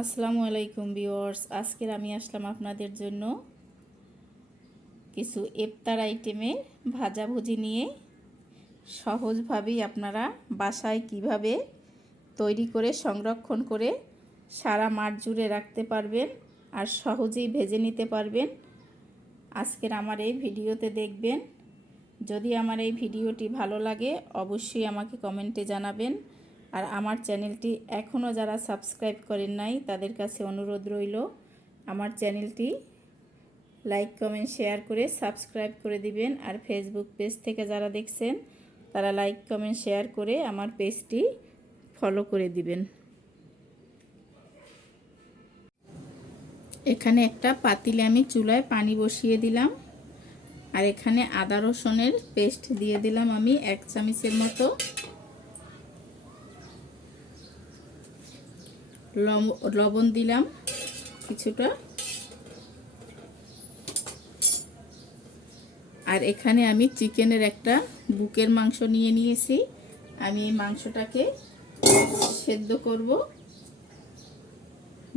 আসসালামু আলাইকুম ভিউয়ার্স আজকের আমি আসলাম আপনাদের জন্য কিছু ইফতার আইটেমের ভাজাভুজি নিয়ে। সহজভাবেই আপনারা বাসায় কীভাবে তৈরি করে সংরক্ষণ করে সারা মাঠ জুড়ে রাখতে পারবেন আর সহজেই ভেজে নিতে পারবেন, আজকের আমার এই ভিডিওতে দেখবেন। যদি আমার এই ভিডিওটি ভালো লাগে, অবশ্যই আমাকে কমেন্টে জানাবেন। আর আমার চ্যানেলটি এখনও যারা সাবস্ক্রাইব করেন নাই, তাদের কাছে অনুরোধ রইল, আমার চ্যানেলটি লাইক, কমেন্ট, শেয়ার করে সাবস্ক্রাইব করে দিবেন। আর ফেসবুক পেজ থেকে যারা দেখছেন, তারা লাইক, কমেন্ট, শেয়ার করে আমার পেজটি ফলো করে দিবেন। এখানে একটা পাতিলে আমি চুলায় পানি বসিয়ে দিলাম। আর এখানে আদা রসুনের পেস্ট দিয়ে দিলাম আমি এক চামচের মতো। লবণ দিলাম কিছুটা। আর এখানে আমি চিকেনের একটা বুকের মাংস নিয়ে নিয়েছি। আমি এই মাংসটাকে সেদ্ধ করব।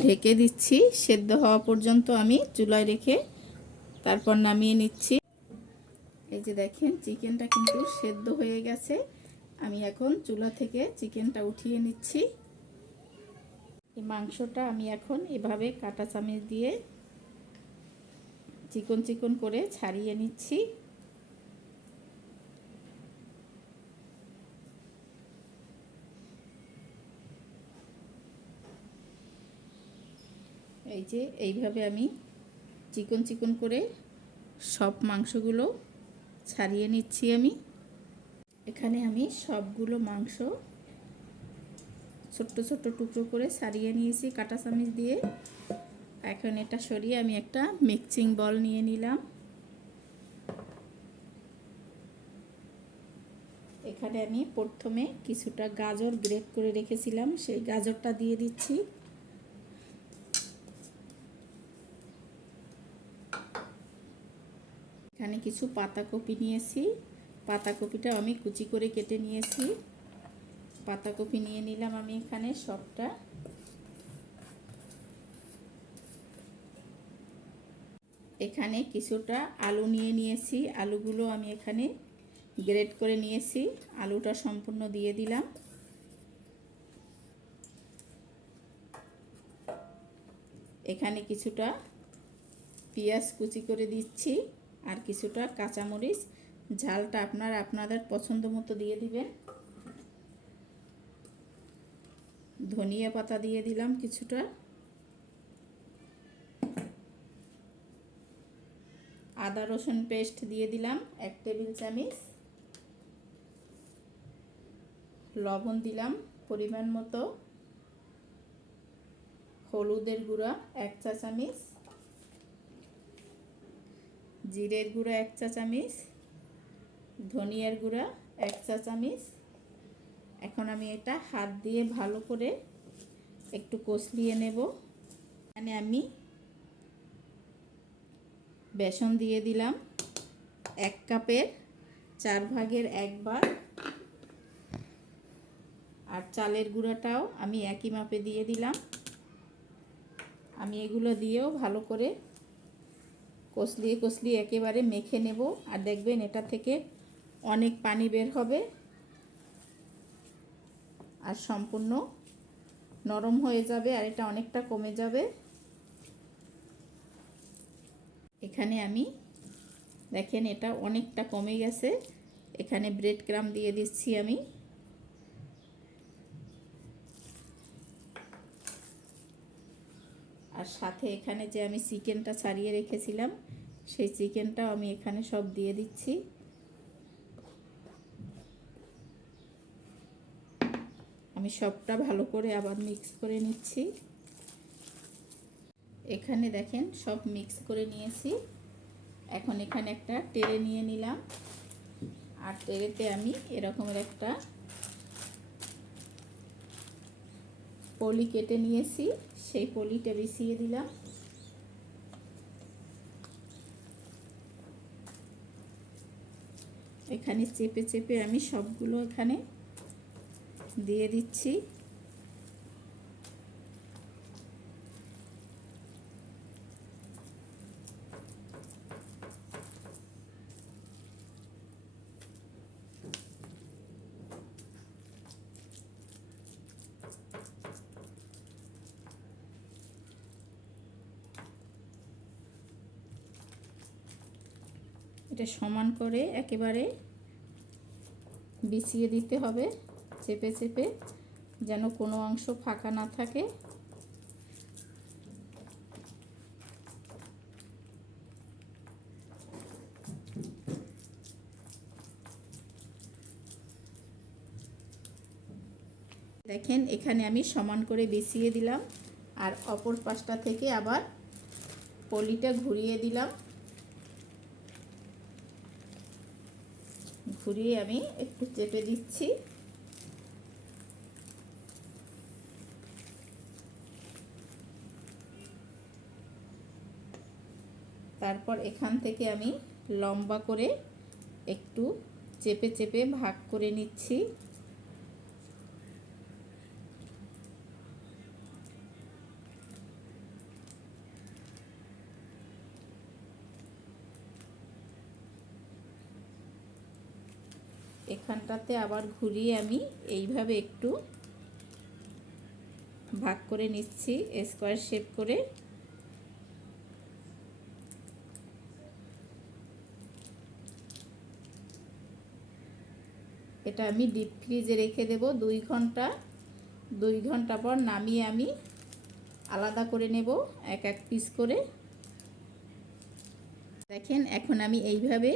ঢেকে দিচ্ছি, সেদ্ধ হওয়া পর্যন্ত আমি চুলায় রেখে তারপর নামিয়ে নিচ্ছি। এই যে দেখেন, চিকেনটা কিন্তু সেদ্ধ হয়ে গেছে। আমি এখন চুলা থেকে চিকেনটা উঠিয়ে নিচ্ছি। এই মাংসটা আমি এখন এভাবে কাটা চামচ দিয়ে চিকন চিকন করে ছাড়িয়ে নিচ্ছি। এই যে এইভাবে আমি চিকন চিকন করে সব মাংসগুলো ছাড়িয়ে নিচ্ছি আমি। এখানে আমি সবগুলো মাংস ছোট্ট ছোট্ট টুকরো করে সারিয়ে নিয়েছি কাটা চামিচ দিয়ে। এখন এটা সরিয়ে আমি একটা মিক্সিং বল নিয়ে নিলাম। এখানে আমি প্রথমে কিছুটা গাজর গ্রেট করে রেখেছিলাম, সেই গাজরটা দিয়ে দিচ্ছি। এখানে কিছু পাতাকপি নিয়েছি পাতাকপিটা আমি কুচি করে কেটে নিয়েছি। পাতাকপি নিয়ে নিলাম আমি এখানে সবটা। এখানে কিছুটা আলু নিয়ে নিয়েছি। আলুগুলো আমি এখানে গ্রেট করে নিয়েছি। আলুটা সম্পূর্ণ দিয়ে দিলাম। এখানে কিছুটা পেঁয়াজ কুচি করে দিচ্ছি আর কিছুটা কাঁচামরিচ। ঝালটা আপনারা আপনাদের পছন্দ মতো দিয়ে দিবেন। ধনিয়া পাতা দিয়ে দিলাম কিছুটা। আদা, রসুন পেস্ট দিয়ে দিলাম এক টেবিল চামচ। লবণ দিলাম পরিমাণ মতো। হলুদের গুঁড়া এক চা চামচ। জিরের গুঁড়া এক চা চামচ। ধনিয়ার গুঁড়া এক চা চামচ। এখন আমি এটা হাত দিয়ে ভালো করে একটু কষলিয়ে নেব। এখানে আমি বেসন দিয়ে দিলাম এক কাপের, চার ভাগের একবার আর চালের গুঁড়াটাও আমি একই মাপে দিয়ে দিলাম। আমি এগুলো দিয়েও ভালো করে কষলিয়ে কষলিয়ে একেবারে মেখে নেব। আর দেখবেন এটা থেকে অনেক পানি বের হবে। আর সম্পূর্ণ নরম হয়ে যাবে আর এটা অনেকটা কমে যাবে। এখানে আমি, দেখেন এটা অনেকটা কমে গেছে। এখানে ব্রেড ক্রাম দিয়ে দিচ্ছি আমি। আর সাথে এখানে যে আমি চিকেনটা ছাড়িয়ে রেখেছিলাম, সেই চিকেনটাও আমি এখানে সব দিয়ে দিচ্ছি। আমি সবটা ভালো করে আবার মিক্স করে নিচ্ছি। এখানে দেখেন সব মিক্স করে নিয়েছি। এখন এখানে একটা টেরে নিয়ে নিলাম। আর টেরেতে আমি এরকমের একটা পলি কেটে নিয়েছি। সেই পলিটা বিছিয়ে দিলাম। এখানে চেপে চেপে আমি সবগুলো এখানে দিয়ে দিচ্ছি। এটা সমান করে একেবারে বিছিয়ে দিতে হবে। চেপে চেপে যেন কোনো অংশ ফাঁকা না থাকে। দেখেন, এখানে আমি সমান করে বিছিয়ে দিলাম আর অপর পাশটা থেকে আবার পলিটা ঘুরিয়ে দিলাম। ঘুরিয়ে আমি একটু চেপে দিচ্ছি। তারপর এখান থেকে আমি লম্বা করে একটু চেপে চেপে ভাগ করে নিচ্ছি। এখানটাতে আবার ঘুরিয়ে আমি এইভাবে একটু ভাগ করে নিচ্ছি স্কোয়ার শেপ করে। এটা আমি ডিপ ফ্রিজে রেখে দেব দুই ঘণ্টা। দুই ঘণ্টা পর নামিয়ে আমি আলাদা করে নেব এক এক পিস করে। দেখেন, এখন আমি এইভাবে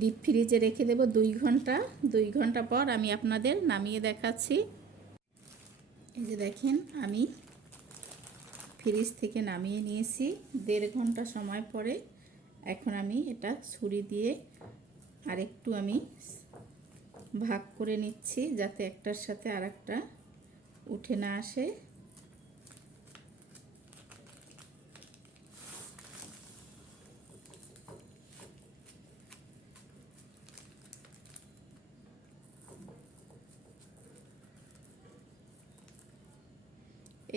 ডিপ ফ্রিজে রেখে দেব দুই ঘণ্টা। দুই ঘণ্টা পর আমি আপনাদের নামিয়ে দেখাচ্ছি। এই যে দেখেন, আমি ফ্রিজ থেকে নামিয়ে নিয়েছি। দেড় ঘণ্টা সময় পরে এখন আমি এটা ছুরি দিয়ে আরেকটু আমি ভাগ করে নিচ্ছি যাতে একটার সাথে আর উঠে না আসে।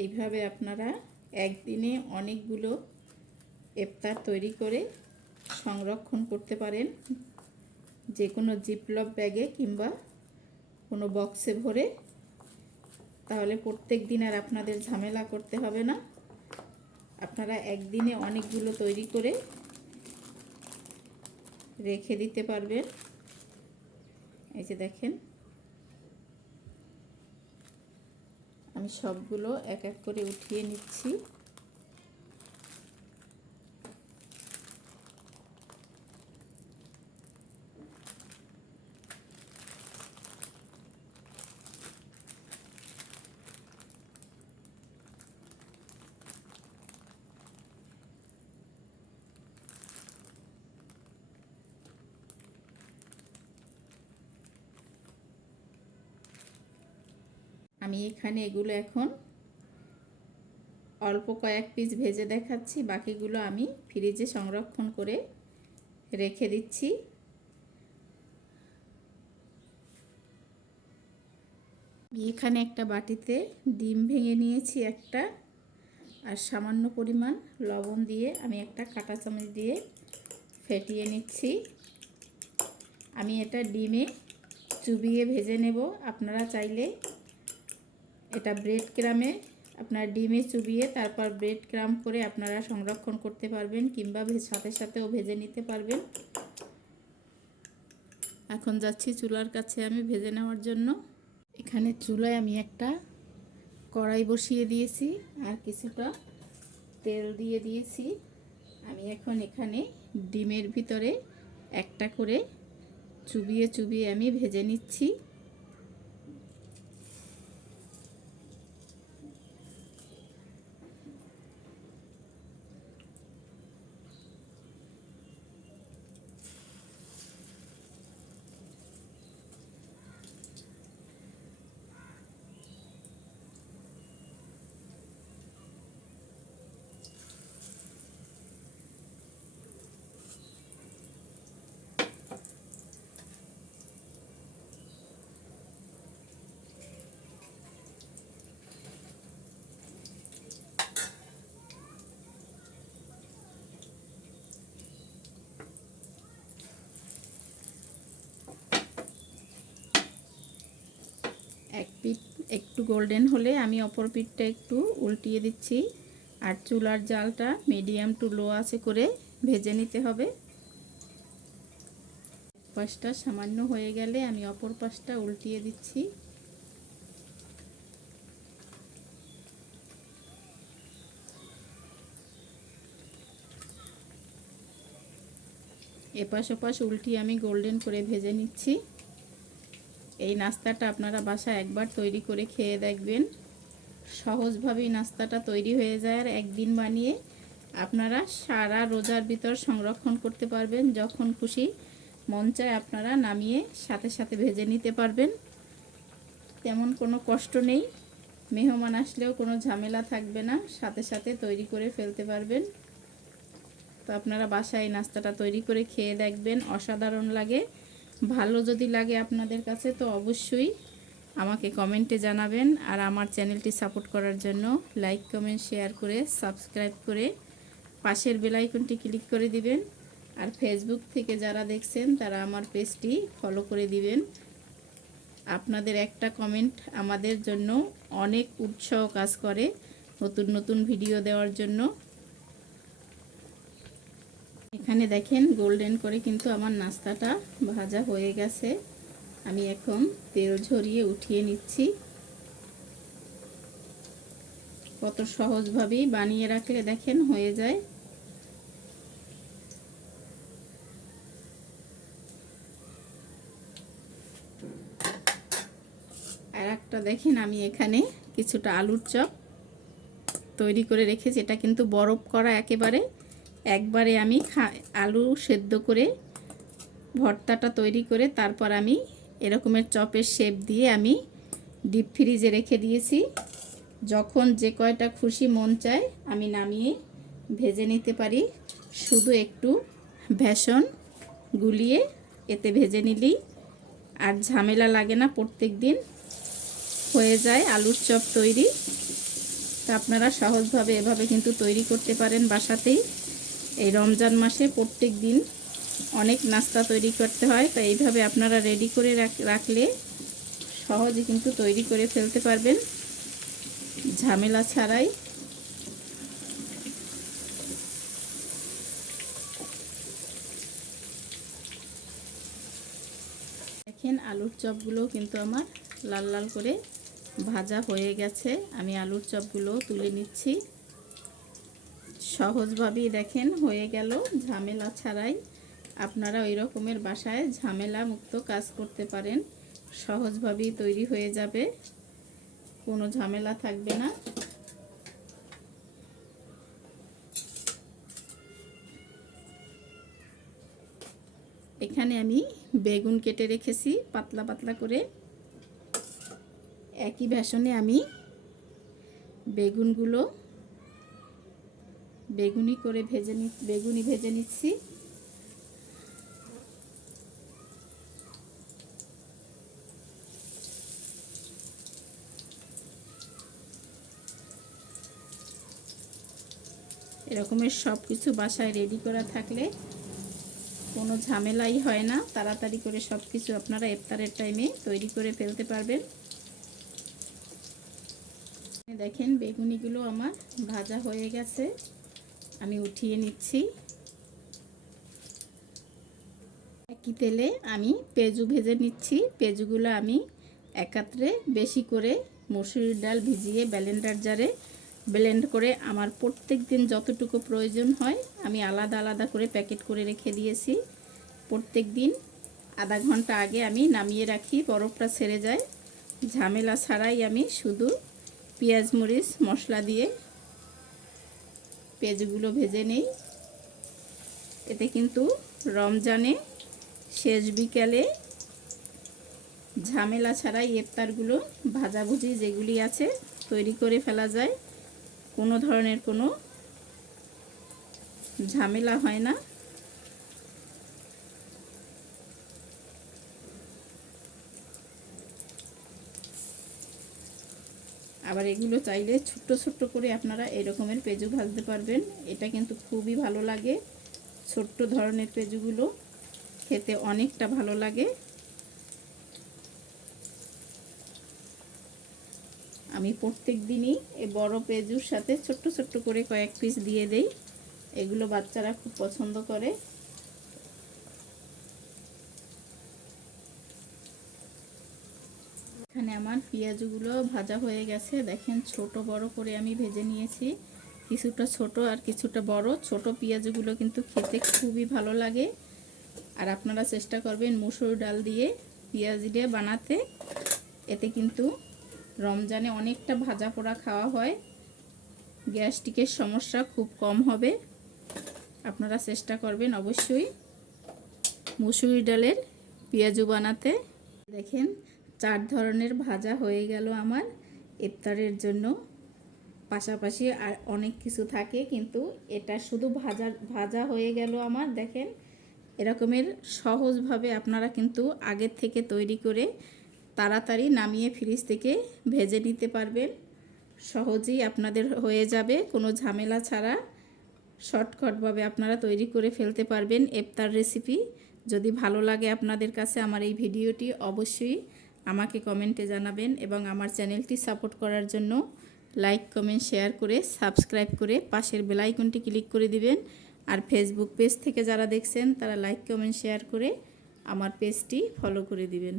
এইভাবে আপনারা একদিনে অনেকগুলো এফতার তৈরি করে সংরক্ষণ করতে পারেন। যে কোনো জিপলপ ব্যাগে কিংবা কোনো বক্সে ভরে, তাহলে প্রত্যেক দিন আর আপনাদের ঝামেলা করতে হবে না। আপনারা একদিনে অনেকগুলো তৈরি করে রেখে দিতে পারবেন। এই যে দেখেন। আমি সবগুলো এক এক করে উঠিয়ে নিচ্ছি। আমি এখানে এগুলো এখন অল্প কয়েক পিস ভেজে দেখাচ্ছি, বাকিগুলো আমি ফ্রিজে সংরক্ষণ করে রেখে দিচ্ছি। এখানে একটা বাটিতে ডিম ভেঙে নিয়েছি একটা, আর সামান্য পরিমাণ লবণ দিয়ে আমি একটা কাঁটা চামচ দিয়ে ফেটিয়ে নিচ্ছি। আমি এটা ডিমে চুবিয়ে ভেজে নেব, আপনারা চাইলে এটা ব্রেড ক্রামে আপনার ডিমে চুবিয়ে তারপর ব্রেড ক্রাম করে আপনারা সংরক্ষণ করতে পারবেন কিংবা সাথে সাথেও ভেজে নিতে পারবেন। এখন যাচ্ছি চুলার কাছে আমি ভেজে নেওয়ার জন্য। এখানে চুলায় আমি একটা কড়াই বসিয়ে দিয়েছি আর কিছুটা তেল দিয়ে দিয়েছি। আমি এখন এখানে ডিমের ভিতরে একটা করে চুবিয়ে চুবিয়ে আমি ভেজে নিচ্ছি। এক পিঠ একটু গোল্ডেন হলে আমি অপর পিঠটা একটু উল্টিয়ে দিচ্ছি। আর চুলার জালটা মিডিয়াম টু লো আছে করে ভেজে নিতে হবে। পাশটা সামান্য হয়ে গেলে আমি অপর পাশটা উল্টিয়ে দিচ্ছি। এপাশ ওপাশ উল্টিয়ে আমি গোল্ডেন করে ভেজে নিচ্ছি। এই নাস্তাটা আপনারা বাসা একবার তৈরি করে খেয়ে দেখবেন। সহজভাবেই নাস্তাটা তৈরি হয়ে যায় আর একদিন বানিয়ে আপনারা সারা রোজার ভিতর সংরক্ষণ করতে পারবেন, যখন খুশি মন চায় আপনারা নামিয়ে সাথে সাথে ভেজে নিতে পারবেন। তেমন কোনো কষ্ট নেই, মেহমান আসলেও কোনো ঝামেলা থাকবে না, সাথে সাথে তৈরি করে ফেলতে পারবেন। তো আপনারা বাসায় এই নাস্তাটা তৈরি করে খেয়ে দেখবেন, অসাধারণ লাগে। ভালো যদি লাগে আপনাদের কাছে, তো অবশ্যই আমাকে কমেন্টে জানাবেন। আর আমার চ্যানেলটি সাপোর্ট করার জন্য লাইক, কমেন্ট, শেয়ার করে, সাবস্ক্রাইব করে পাশের বেলাইকনটি ক্লিক করে দিবেন। আর ফেসবুক থেকে যারা দেখছেন, তারা আমার পেজটি ফলো করে দিবেন। আপনাদের একটা কমেন্ট আমাদের জন্য অনেক উৎসাহ কাজ করে নতুন নতুন ভিডিও দেওয়ার জন্য। এখানে দেখেন গোল্ডেন করে কিন্তু আমার নাস্তাটা ভাজা হয়ে গেছে। আমি এখন তেল ঝরিয়ে উঠিয়ে নিচ্ছি। কত সহজভাবেই বানিয়ে রাখলে দেখেন হয়ে যায়। আর একটা দেখেন আমি এখানে কিছুটা আলুর চপ তৈরি করে রেখেছি। এটা কিন্তু বরফ করা একেবারে। একবারে আমি আলু সেদ্ধ করে ভর্তাটা তৈরি করে তারপর আমি এরকমের চপের শেপ দিয়ে আমি ডিপ ফ্রিজে রেখে দিয়েছি। যখন যে কয়টা খুশি মন চায়, আমি নামিয়ে ভেজে নিতে পারি। শুধু একটু ভেষণ গুলিয়ে এতে ভেজে নিলেই আর ঝামেলা লাগে না, প্রত্যেক দিন হয়ে যায় আলুর চপ তৈরি। তা আপনারা সহজভাবে এভাবে কিন্তু তৈরি করতে পারেন বাসাতেই। এই রমজান মাসে প্রত্যেক দিন অনেক নাস্তা তৈরি করতে হয়, তো এইভাবে আপনারা রেডি করে রাখলে সহজে কিন্তু তৈরি করে ফেলতে পারবেন। ঝামেলা ছাড়াই। দেখেন আলুর চপগুলো কিন্তু আমার লাল লাল করে ভাজা হয়ে গেছে। আমি আলুর চপগুলো তুলে নিচ্ছি। সহজভাবেই দেখেন, হয়ে গেল ঝামেলা ছাড়াই। আপনারা ওই রকমের বাসায় ঝামেলা মুক্ত কাজ করতে পারেন, সহজভাবেই তৈরি হয়ে যাবে, কোনো ঝামেলা থাকবে না। এখানে আমি বেগুন কেটে রেখেছি, পাতলা পাতলা করে। একই বেসনে আমি বেগুনগুলো বেগুনি করে ভেজে নি, বেগুনি ভেজে নিচ্ছি। এরকমের সব কিছু বাসায় রেডি করা থাকলে কোনো ঝামেলাই হয় না। তাড়াতাড়ি করে সব কিছু আপনারা ইফতারের টাইমে তৈরি করে ফেলতে পারবেন। দেখেন বেগুনিগুলো আমার ভাজা হয়ে গেছে। আমি উঠিয়ে নিচ্ছি। একই তেলে আমি পেঁজু ভেজে নিচ্ছি। পেজুগুলো আমি একাত্রে বেশি করে মসুরির ডাল ভিজিয়ে ব্যালেন্ডার জারে ব্লেন্ড করে আমার প্রত্যেক দিন যতটুকু প্রয়োজন হয় আমি আলাদা আলাদা করে প্যাকেট করে রেখে দিয়েছি। প্রত্যেক দিন আধা ঘণ্টা আগে আমি নামিয়ে রাখি, বরফটা ছেড়ে যায়। ঝামেলা ছাড়াই আমি শুধু পেঁয়াজ মরিচ মশলা দিয়ে পেঁয়াজগুলো ভেজে নেই। এতে কিন্তু রমজানে শেষ বিকালে ঝামেলা ছাড়াই ইফতারগুলো ভাজাভুজি যেগুলি আছে তৈরি করে ফেলা যায়। কোনো ধরনের কোনো ঝামেলা হয় না। আবার এগুলো চাইলে ছোট্ট ছোট্ট করে আপনারা এরকমের পেজু ভাজতে পারবেন। এটা কিন্তু খুবই ভালো লাগে, ছোট্ট ধরনের পেজুগুলো খেতে অনেকটা ভালো লাগে। আমি প্রত্যেক দিনই এই বড় পেজুর সাথে ছোট্ট ছোট্ট করে কয়েক পিস দিয়ে দেই। এগুলো বাচ্চারা খুব পছন্দ করে। আমার পেঁয়াজগুলো ভাজা হয়ে গেছে। দেখেন ছোট বড় করে আমি ভেজে নিয়েছি। কিছুটা ছোট আর কিছুটা বড়। ছোট পেঁয়াজগুলো কিন্তু খেতে খুবই ভালো লাগে। আর আপনারা চেষ্টা করবেন মুসুর ডাল দিয়ে পেঁয়াজ দিয়ে বানাতে। এতে কিন্তু রমজানে অনেকটা ভাজা পোড়া খাওয়া হয়। গ্যাস্ট্রিকের সমস্যা খুব কম হবে। আপনারা চেষ্টা করবেন অবশ্যই মুসুরি ডালের পেঁয়াজু বানাতে। দেখেন চার ধরনের ভাজা হয়ে গেল আমার ইফতারের জন্য। পাশাপাশি আর অনেক কিছু থাকে, কিন্তু এটা শুধু ভাজা ভাজা হয়ে গেল আমার, দেখেন। এরকমের সহজভাবে আপনারা কিন্তু আগের থেকে তৈরি করে তাড়াতাড়ি নামিয়ে ফ্রিজ থেকে ভেজে নিতে পারবেন। সহজেই আপনাদের হয়ে যাবে, কোনো ঝামেলা ছাড়া। শর্টকাটভাবে আপনারা তৈরি করে ফেলতে পারবেন ইফতার রেসিপি। যদি ভালো লাগে আপনাদের কাছে আমার এই ভিডিওটি, অবশ্যই আমাকে কমেন্টে জানাবেন এবং আমার চ্যানেলটি সাপোর্ট করার জন্য লাইক, কমেন্ট, শেয়ার করে সাবস্ক্রাইব করে পাশের বেলাইকনটি ক্লিক করে দিবেন। আর ফেসবুক পেজ থেকে যারা দেখছেন, তারা লাইক, কমেন্ট, শেয়ার করে আমার পেজটি ফলো করে দিবেন।